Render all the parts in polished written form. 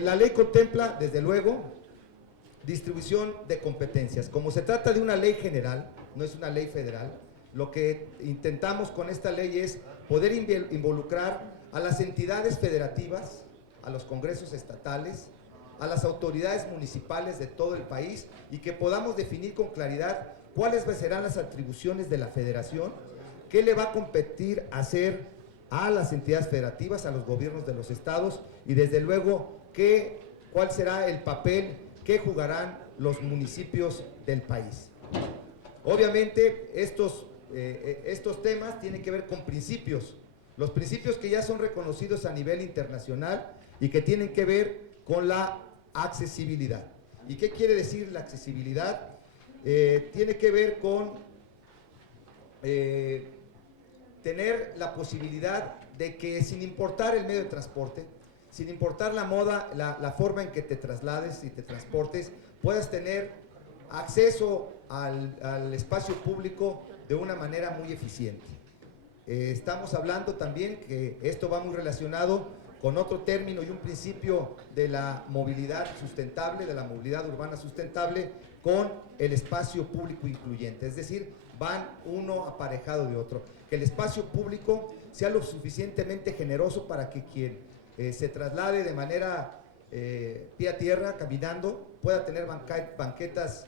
La ley contempla, desde luego, distribución de competencias. Como se trata de una ley general, no es una ley federal, lo que intentamos con esta ley es poder involucrar a las entidades federativas, a los congresos estatales, a las autoridades municipales de todo el país y que podamos definir con claridad cuáles serán las atribuciones de la federación, qué le va a competir hacer a las entidades federativas, a los gobiernos de los estados y desde luego cuál será el papel que jugarán los municipios del país. Obviamente estos temas tienen que ver con principios, los principios que ya son reconocidos a nivel internacional y que tienen que ver con la accesibilidad. ¿Y qué quiere decir la accesibilidad? Tiene que ver con tener la posibilidad de que, sin importar el medio de transporte, sin importar la moda, la forma en que te traslades y te transportes, puedas tener acceso al espacio público de una manera muy eficiente. Estamos hablando también que esto va muy relacionado con otro término y un principio de la movilidad sustentable, de la movilidad urbana sustentable, con el espacio público incluyente, es decir, van uno aparejado de otro. Que el espacio público sea lo suficientemente generoso para que quien se traslade de manera pie a tierra, caminando, pueda tener banquetas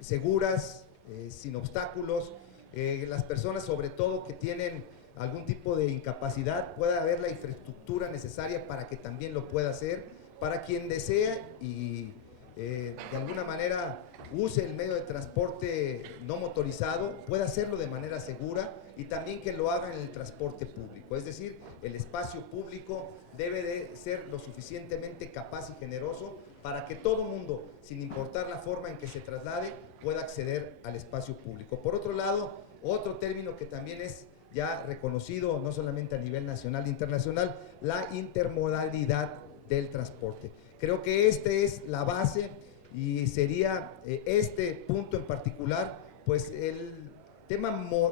seguras, sin obstáculos, las personas sobre todo que tienen algún tipo de incapacidad, pueda haber la infraestructura necesaria para que también lo pueda hacer, para quien desea y de alguna manera use el medio de transporte no motorizado, pueda hacerlo de manera segura y también que lo haga en el transporte público. Es decir, el espacio público debe de ser lo suficientemente capaz y generoso para que todo mundo, sin importar la forma en que se traslade, pueda acceder al espacio público. Por otro lado, otro término que también es ya reconocido, no solamente a nivel nacional e internacional, la intermodalidad del transporte. Creo que esta es la base y sería este punto en particular, pues el tema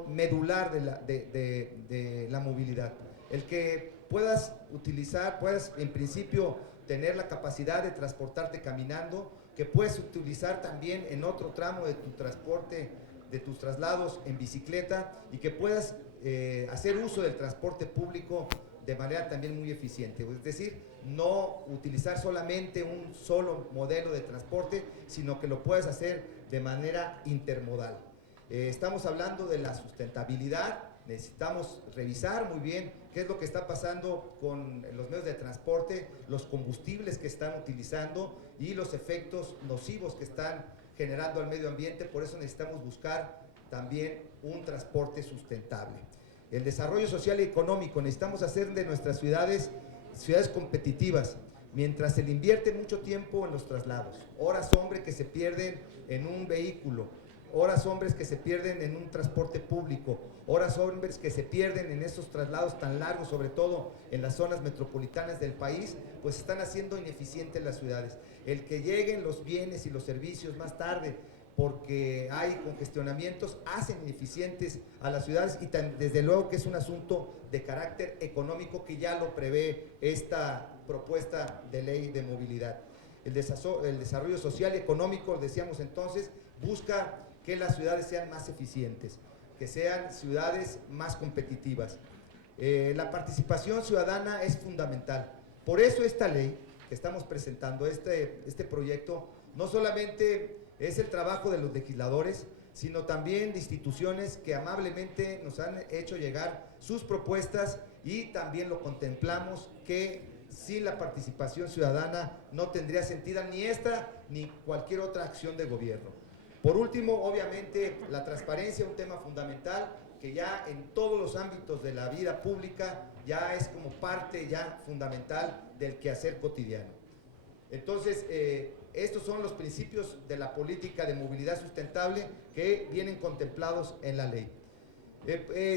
medular de la movilidad. El que puedas utilizar, puedas en principio tener la capacidad de transportarte caminando, que puedes utilizar también en otro tramo de tu transporte, de tus traslados en bicicleta y que puedas hacer uso del transporte público de manera también muy eficiente, es decir, no utilizar solamente un solo modelo de transporte, sino que lo puedes hacer de manera intermodal. Estamos hablando de la sustentabilidad, necesitamos revisar muy bien qué es lo que está pasando con los medios de transporte, los combustibles que están utilizando y los efectos nocivos que están generando al medio ambiente, por eso necesitamos buscar también un transporte sustentable. El desarrollo social y económico, necesitamos hacer de nuestras ciudades competitivas, mientras se le invierte mucho tiempo en los traslados, horas hombre que se pierden en un vehículo, horas hombres que se pierden en un transporte público, horas hombres que se pierden en esos traslados tan largos, sobre todo en las zonas metropolitanas del país, pues están haciendo ineficientes las ciudades. El que lleguen los bienes y los servicios más tarde, porque hay congestionamientos, hacen ineficientes a las ciudades y desde luego que es un asunto de carácter económico que ya lo prevé esta propuesta de ley de movilidad. El desarrollo social y económico, decíamos entonces, busca que las ciudades sean más eficientes, que sean ciudades más competitivas. La participación ciudadana es fundamental. Por eso esta ley que estamos presentando, este proyecto, no solamente es el trabajo de los legisladores, sino también de instituciones que amablemente nos han hecho llegar sus propuestas y también lo contemplamos que sin la participación ciudadana no tendría sentido ni esta ni cualquier otra acción de gobierno. Por último, obviamente, la transparencia, un tema fundamental que ya en todos los ámbitos de la vida pública ya es como parte ya fundamental del quehacer cotidiano. Entonces, estos son los principios de la política de movilidad sustentable que vienen contemplados en la ley.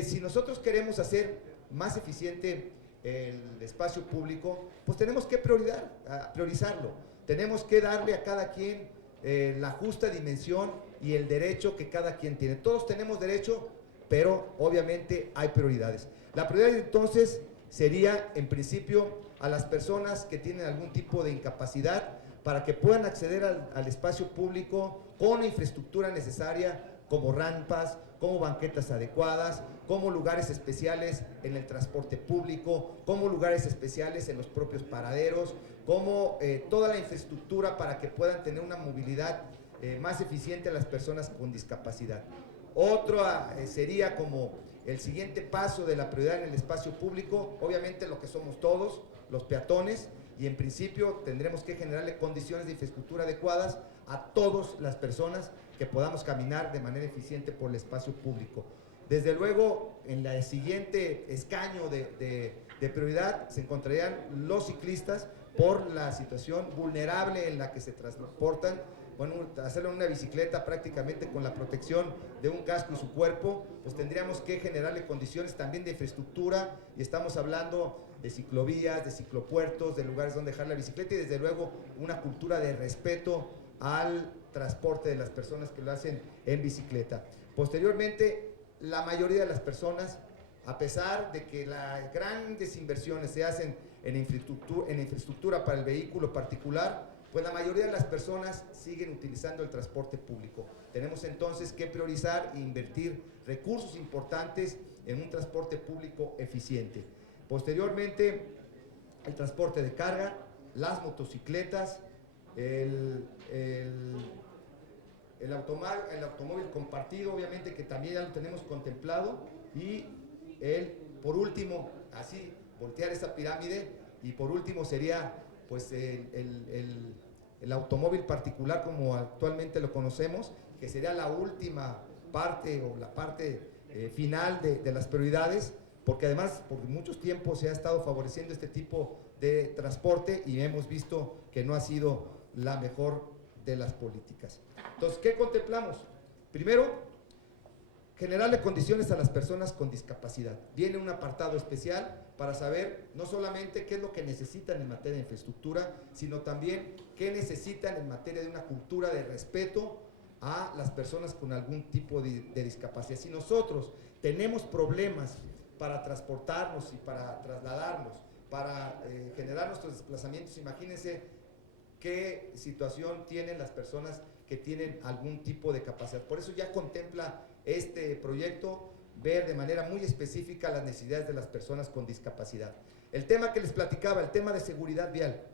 Si nosotros queremos hacer más eficiente el espacio público, pues tenemos que priorizarlo. Tenemos que darle a cada quien la justa dimensión y el derecho que cada quien tiene. Todos tenemos derecho, pero obviamente hay prioridades. La prioridad entonces sería, en principio, a las personas que tienen algún tipo de incapacidad para que puedan acceder al espacio público con la infraestructura necesaria, como rampas, como banquetas adecuadas, como lugares especiales en el transporte público, como lugares especiales en los propios paraderos, como toda la infraestructura para que puedan tener una movilidad más eficiente a las personas con discapacidad. Otro sería como el siguiente paso de la prioridad en el espacio público, obviamente lo que somos todos, los peatones, y en principio tendremos que generarle condiciones de infraestructura adecuadas a todas las personas que podamos caminar de manera eficiente por el espacio público. Desde luego, en el siguiente escaño de prioridad se encontrarían los ciclistas por la situación vulnerable en la que se transportan. Bueno, hacerlo en una bicicleta prácticamente con la protección de un casco y su cuerpo, pues tendríamos que generarle condiciones también de infraestructura, y estamos hablando de ciclovías, de ciclopuertos, de lugares donde dejar la bicicleta, y desde luego una cultura de respeto al transporte de las personas que lo hacen en bicicleta. Posteriormente, la mayoría de las personas, a pesar de que las grandes inversiones se hacen en infraestructura para el vehículo particular, pues la mayoría de las personas siguen utilizando el transporte público. Tenemos entonces que priorizar e invertir recursos importantes en un transporte público eficiente. Posteriormente, el transporte de carga, las motocicletas, el automóvil compartido, obviamente, que también ya lo tenemos contemplado, y por último, así, voltear esa pirámide, y por último sería pues el automóvil particular como actualmente lo conocemos, que sería la última parte o la parte final de las prioridades, porque además por muchos tiempos se ha estado favoreciendo este tipo de transporte y hemos visto que no ha sido la mejor de las políticas. Entonces, ¿qué contemplamos? Primero, generarle condiciones a las personas con discapacidad. Viene un apartado especial para saber no solamente qué es lo que necesitan en materia de infraestructura, sino también qué necesitan en materia de una cultura de respeto a las personas con algún tipo de discapacidad. Si nosotros tenemos problemas para transportarnos y para trasladarnos, para generar nuestros desplazamientos, imagínense qué situación tienen las personas que tienen algún tipo de capacidad. Por eso ya contempla este proyecto ver de manera muy específica las necesidades de las personas con discapacidad. El tema que les platicaba, el tema de seguridad vial.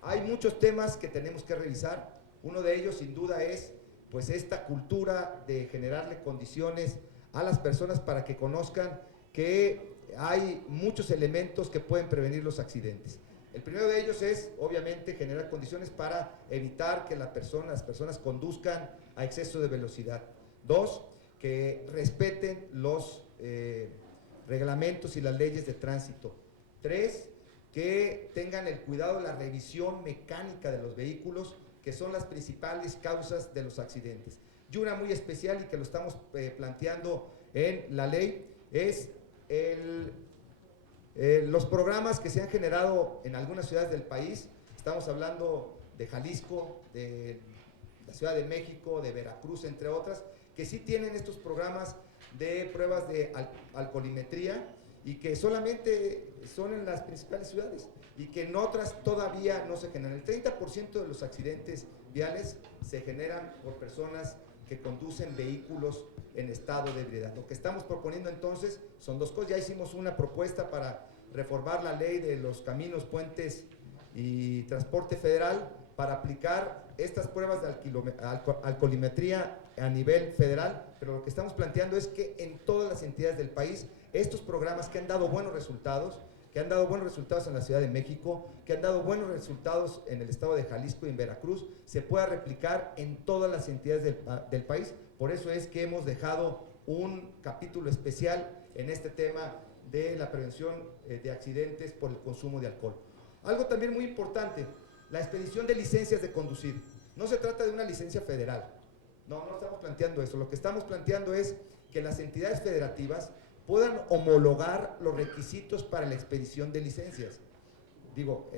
Hay muchos temas que tenemos que revisar. Uno de ellos, sin duda, es pues esta cultura de generarle condiciones a las personas para que conozcan que hay muchos elementos que pueden prevenir los accidentes. El primero de ellos es, obviamente, generar condiciones para evitar que las personas conduzcan a exceso de velocidad. Dos, que respeten los reglamentos y las leyes de tránsito. Tres, que tengan el cuidado de la revisión mecánica de los vehículos, que son las principales causas de los accidentes. Y una muy especial, y que lo estamos planteando en la ley, es los programas que se han generado en algunas ciudades del país. Estamos hablando de Jalisco, de la Ciudad de México, de Veracruz, entre otras, que sí tienen estos programas de pruebas de alcoholimetría y que solamente son en las principales ciudades y que en otras todavía no se generan. El 30% de los accidentes viales se generan por personas que conducen vehículos en estado de ebriedad. Lo que estamos proponiendo entonces son dos cosas. Ya hicimos una propuesta para reformar la ley de los caminos, puentes y transporte federal para aplicar estas pruebas de alcoholimetría a nivel federal, pero lo que estamos planteando es que en todas las entidades del país, estos programas que han dado buenos resultados, en la Ciudad de México, que han dado buenos resultados en el estado de Jalisco y en Veracruz, se pueda replicar en todas las entidades del país. Por eso es que hemos dejado un capítulo especial en este tema de la prevención de accidentes por el consumo de alcohol. Algo también muy importante, la expedición de licencias de conducir. No se trata de una licencia federal, no estamos planteando eso. Lo que estamos planteando es que las entidades federativas puedan homologar los requisitos para la expedición de licencias. Digo,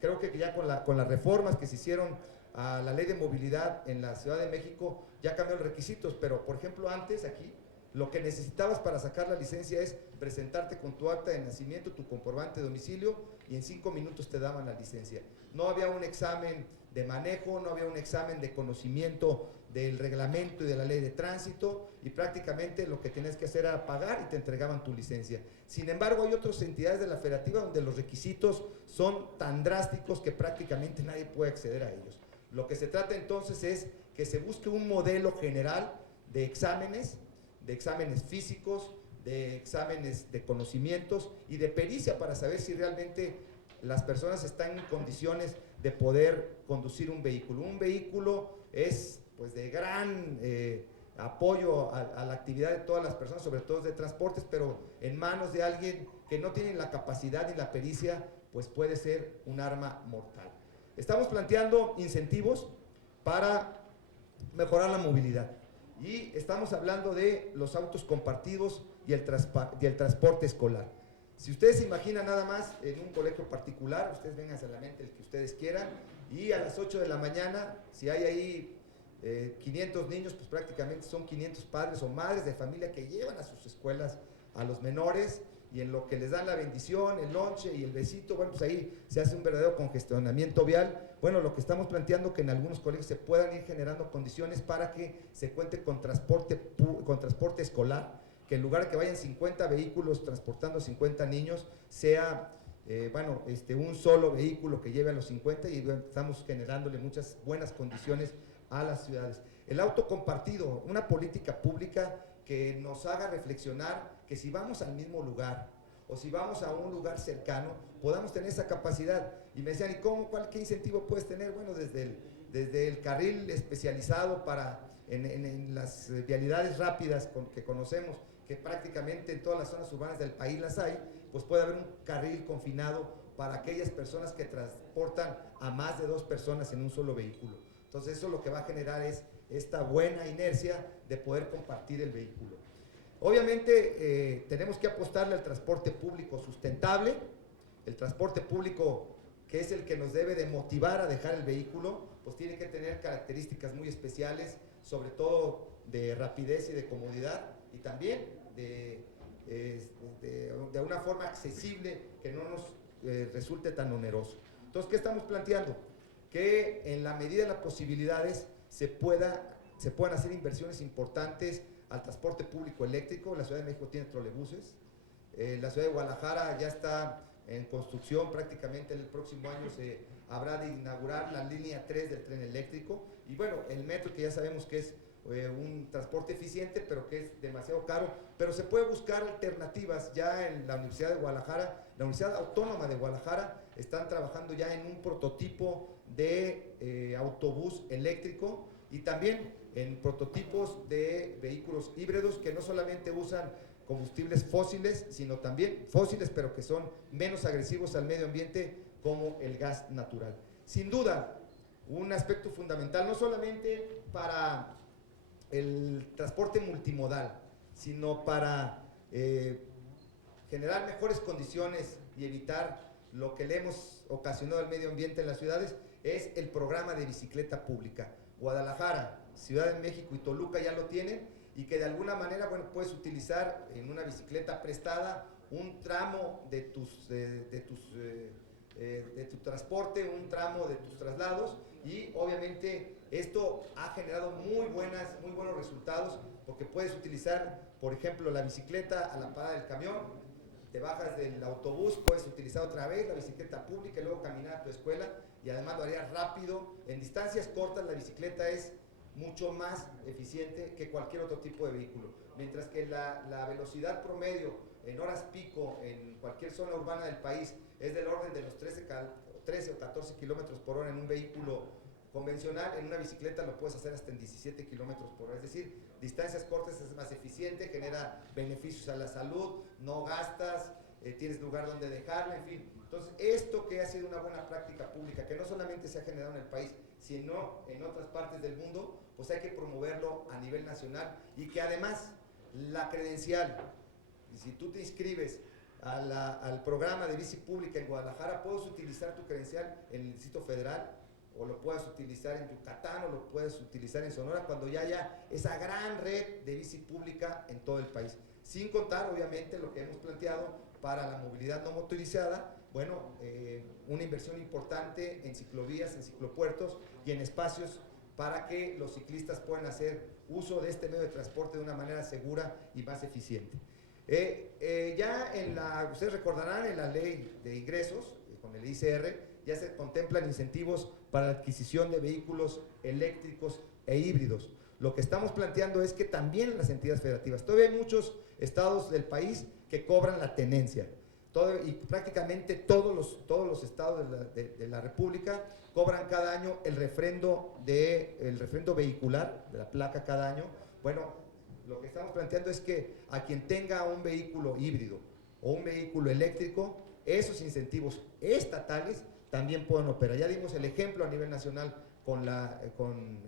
creo que ya con las reformas que se hicieron a la ley de movilidad en la Ciudad de México, ya cambiaron los requisitos, pero por ejemplo antes aquí, lo que necesitabas para sacar la licencia es presentarte con tu acta de nacimiento, tu comprobante de domicilio y en 5 minutos te daban la licencia. No había un examen de manejo, no había un examen de conocimiento del reglamento y de la ley de tránsito, y prácticamente lo que tenías que hacer era pagar y te entregaban tu licencia. Sin embargo, hay otras entidades de la federativa donde los requisitos son tan drásticos que prácticamente nadie puede acceder a ellos. Lo que se trata entonces es que se busque un modelo general de exámenes físicos, de exámenes de conocimientos y de pericia para saber si realmente las personas están en condiciones de poder conducir un vehículo. Un vehículo es pues de gran apoyo a la actividad de todas las personas, sobre todo de transportes, pero en manos de alguien que no tiene la capacidad ni la pericia, pues puede ser un arma mortal. Estamos planteando incentivos para mejorar la movilidad y estamos hablando de los autos compartidos y el transporte escolar. Si ustedes se imaginan nada más en un colegio particular, ustedes vengan a la mente el que ustedes quieran, y a las 8 de la mañana, si hay ahí 500 niños, pues prácticamente son 500 padres o madres de familia que llevan a sus escuelas a los menores, y en lo que les dan la bendición, el lonche y el besito, bueno, pues ahí se hace un verdadero congestionamiento vial. Bueno, lo que estamos planteando que en algunos colegios se puedan ir generando condiciones para que se cuente con transporte escolar, que en lugar de que vayan 50 vehículos transportando 50 niños, sea un solo vehículo que lleve a los 50, y estamos generándole muchas buenas condiciones a las ciudades. El auto compartido, una política pública que nos haga reflexionar que si vamos al mismo lugar o si vamos a un lugar cercano, podamos tener esa capacidad. Y me decían, ¿y qué incentivo puedes tener? Bueno, desde el carril especializado en las vialidades rápidas que conocemos, que prácticamente en todas las zonas urbanas del país las hay, pues puede haber un carril confinado para aquellas personas que transportan a más de 2 personas en un solo vehículo. Entonces eso lo que va a generar es esta buena inercia de poder compartir el vehículo. Obviamente tenemos que apostarle al transporte público sustentable, el transporte público que es el que nos debe de motivar a dejar el vehículo, pues tiene que tener características muy especiales, sobre todo de rapidez y de comodidad, y también de una forma accesible que no nos resulte tan oneroso. Entonces, ¿qué estamos planteando? Que en la medida de las posibilidades se puedan hacer inversiones importantes al transporte público eléctrico. La Ciudad de México tiene trolebuses, la Ciudad de Guadalajara ya está en construcción, prácticamente el próximo año se habrá de inaugurar la línea 3 del tren eléctrico, y bueno, el metro, que ya sabemos que es un transporte eficiente, pero que es demasiado caro, pero se puede buscar alternativas. Ya en la Universidad de Guadalajara, la Universidad Autónoma de Guadalajara, están trabajando ya en un prototipo de autobús eléctrico, y también en prototipos de vehículos híbridos que no solamente usan combustibles fósiles, sino también fósiles, pero que son menos agresivos al medio ambiente, como el gas natural. Sin duda, un aspecto fundamental, no solamente para el transporte multimodal, sino para generar mejores condiciones y evitar lo que le hemos ocasionado al medio ambiente en las ciudades, es el programa de bicicleta pública. Guadalajara, Ciudad de México y Toluca ya lo tienen, y que de alguna manera, bueno, puedes utilizar en una bicicleta prestada un tramo de tu transporte, un tramo de tus traslados, y obviamente esto ha generado muy buenos resultados, porque puedes utilizar, por ejemplo, la bicicleta a la parada del camión, te bajas del autobús, puedes utilizar otra vez la bicicleta pública y luego caminar a tu escuela, y además lo harías rápido. En distancias cortas la bicicleta es mucho más eficiente que cualquier otro tipo de vehículo, mientras que la velocidad promedio en horas pico en cualquier zona urbana del país es del orden de los 13 o 14 kilómetros por hora en un vehículo convencional. En una bicicleta lo puedes hacer hasta en 17 kilómetros por hora, es decir, distancias cortas es más eficiente, genera beneficios a la salud, no gastas, tienes lugar donde dejarla, en fin. Entonces, esto que ha sido una buena práctica pública, que no solamente se ha generado en el país, sino en otras partes del mundo, pues hay que promoverlo a nivel nacional, y que además la credencial, si tú te inscribes al programa de bici pública en Guadalajara, puedes utilizar tu credencial en el Distrito Federal, o lo puedes utilizar en Yucatán, o lo puedes utilizar en Sonora, cuando ya haya esa gran red de bici pública en todo el país. Sin contar, obviamente, lo que hemos planteado para la movilidad no motorizada, bueno, una inversión importante en ciclovías, en ciclopuertos y en espacios para que los ciclistas puedan hacer uso de este medio de transporte de una manera segura y más eficiente. Ustedes recordarán, en la ley de ingresos, con el ICR, ya se contemplan incentivos para la adquisición de vehículos eléctricos e híbridos. Lo que estamos planteando es que también las entidades federativas, todavía hay muchos estados del país que cobran la tenencia, y prácticamente todos los estados de la República cobran cada año el refrendo vehicular de la placa cada año. Bueno, lo que estamos planteando es que a quien tenga un vehículo híbrido o un vehículo eléctrico, esos incentivos estatales también pueden operar. Ya dimos el ejemplo a nivel nacional con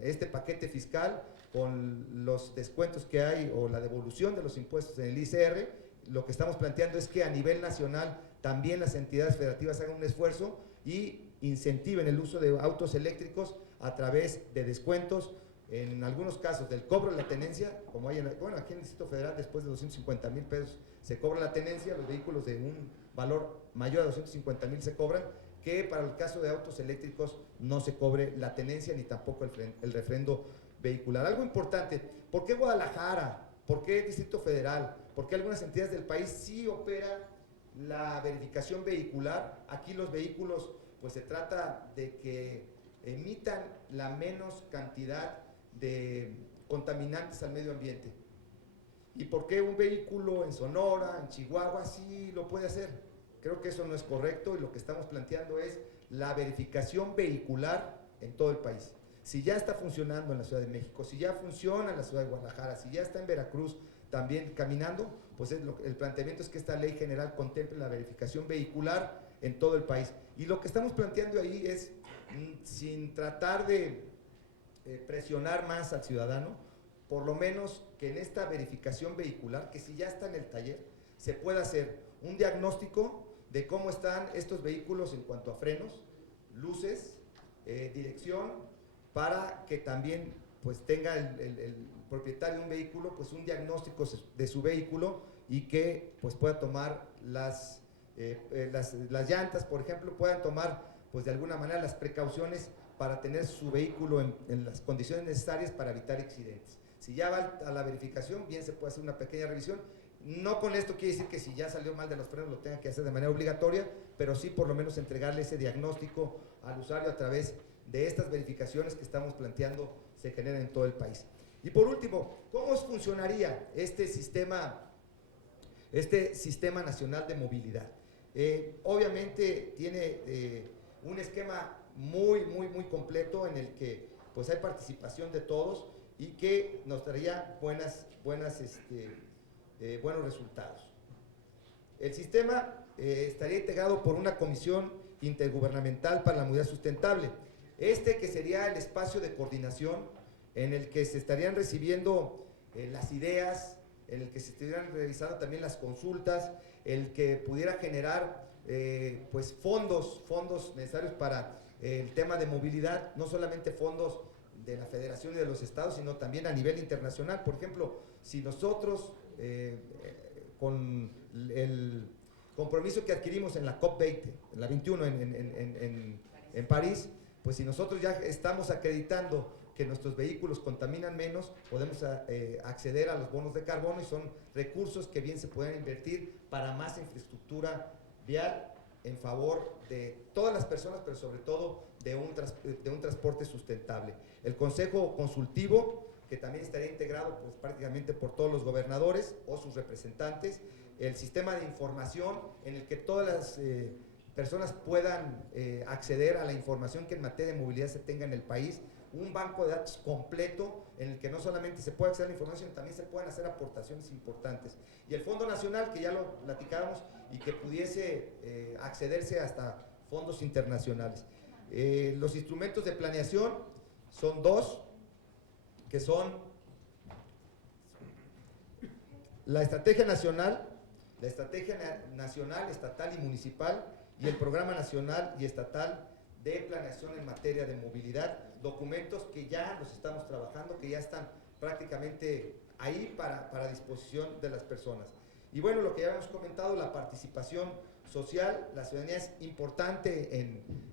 este paquete fiscal, con los descuentos que hay o la devolución de los impuestos en el ICR. Lo que estamos planteando es que a nivel nacional también las entidades federativas hagan un esfuerzo y incentiven el uso de autos eléctricos a través de descuentos, en algunos casos del cobro de la tenencia, como hay aquí en el Distrito Federal, después de 250,000 pesos se cobra la tenencia, los vehículos de un valor mayor a 250,000 se cobran, que para el caso de autos eléctricos no se cobre la tenencia ni tampoco el refrendo vehicular. Algo importante, ¿por qué Guadalajara? ¿Por qué Distrito Federal? ¿Por qué algunas entidades del país sí opera la verificación vehicular? Aquí los vehículos, pues se trata de que emitan la menos cantidad de contaminantes al medio ambiente. ¿Y por qué un vehículo en Sonora, en Chihuahua, sí lo puede hacer? Creo que eso no es correcto y lo que estamos planteando es la verificación vehicular en todo el país. Si ya está funcionando en la Ciudad de México, si ya funciona en la Ciudad de Guadalajara, si ya está en Veracruz también caminando, pues el planteamiento es que esta ley general contemple la verificación vehicular en todo el país. Y lo que estamos planteando ahí es, sin tratar de presionar más al ciudadano, por lo menos que en esta verificación vehicular, que si ya está en el taller, se pueda hacer un diagnóstico de cómo están estos vehículos en cuanto a frenos, luces, dirección, para que también pues tenga el propietario de un vehículo pues un diagnóstico de su vehículo y que pues pueda tomar las llantas, por ejemplo, puedan tomar pues de alguna manera las precauciones para tener su vehículo en las condiciones necesarias para evitar accidentes. Si ya va a la verificación, bien se puede hacer una pequeña revisión. No con esto quiere decir que si ya salió mal de los frenos lo tenga que hacer de manera obligatoria, pero sí por lo menos entregarle ese diagnóstico al usuario a través de estas verificaciones que estamos planteando se generan en todo el país. Y por último, ¿cómo funcionaría este sistema nacional de movilidad? Obviamente tiene un esquema muy completo en el que pues hay participación de todos y que nos traería buenos resultados. El sistema estaría integrado por una comisión intergubernamental para la movilidad sustentable, que sería el espacio de coordinación en el que se estarían recibiendo las ideas, en el que se estuvieran revisando también las consultas, el que pudiera generar pues fondos necesarios para el tema de movilidad, no solamente fondos de la federación y de los estados, sino también a nivel internacional. Por ejemplo, si nosotros con el compromiso que adquirimos en la COP20, en la 21 en París, pues si nosotros ya estamos acreditando que nuestros vehículos contaminan menos, podemos acceder a los bonos de carbono y son recursos que bien se pueden invertir para más infraestructura vial en favor de todas las personas, pero sobre todo de un transporte sustentable. El Consejo Consultivo, que también estaría integrado pues, prácticamente por todos los gobernadores o sus representantes, el sistema de información en el que todas las personas puedan acceder a la información que en materia de movilidad se tenga en el país, un banco de datos completo en el que no solamente se puede acceder a la información, sino también se pueden hacer aportaciones importantes. Y el Fondo Nacional, que ya lo platicábamos, y que pudiese accederse hasta fondos internacionales. Los instrumentos de planeación son dos, que son la estrategia nacional, estatal y municipal, y el Programa Nacional y Estatal de Planeación en materia de movilidad, documentos que ya los estamos trabajando, que ya están prácticamente ahí para disposición de las personas. Y bueno, lo que ya hemos comentado, la participación social. La ciudadanía es importante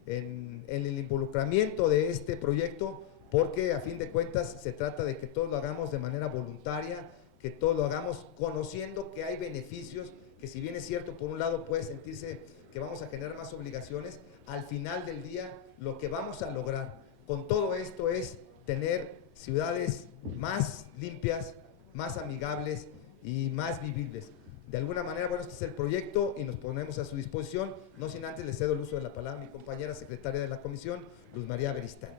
en el involucramiento de este proyecto, porque a fin de cuentas se trata de que todos lo hagamos de manera voluntaria, que todos lo hagamos conociendo que hay beneficios, que si bien es cierto, por un lado puede sentirse que vamos a generar más obligaciones, al final del día lo que vamos a lograr con todo esto es tener ciudades más limpias, más amigables y más vivibles. De alguna manera, bueno, este es el proyecto y nos ponemos a su disposición. No sin antes le cedo el uso de la palabra a mi compañera secretaria de la comisión, Luz María Beristán.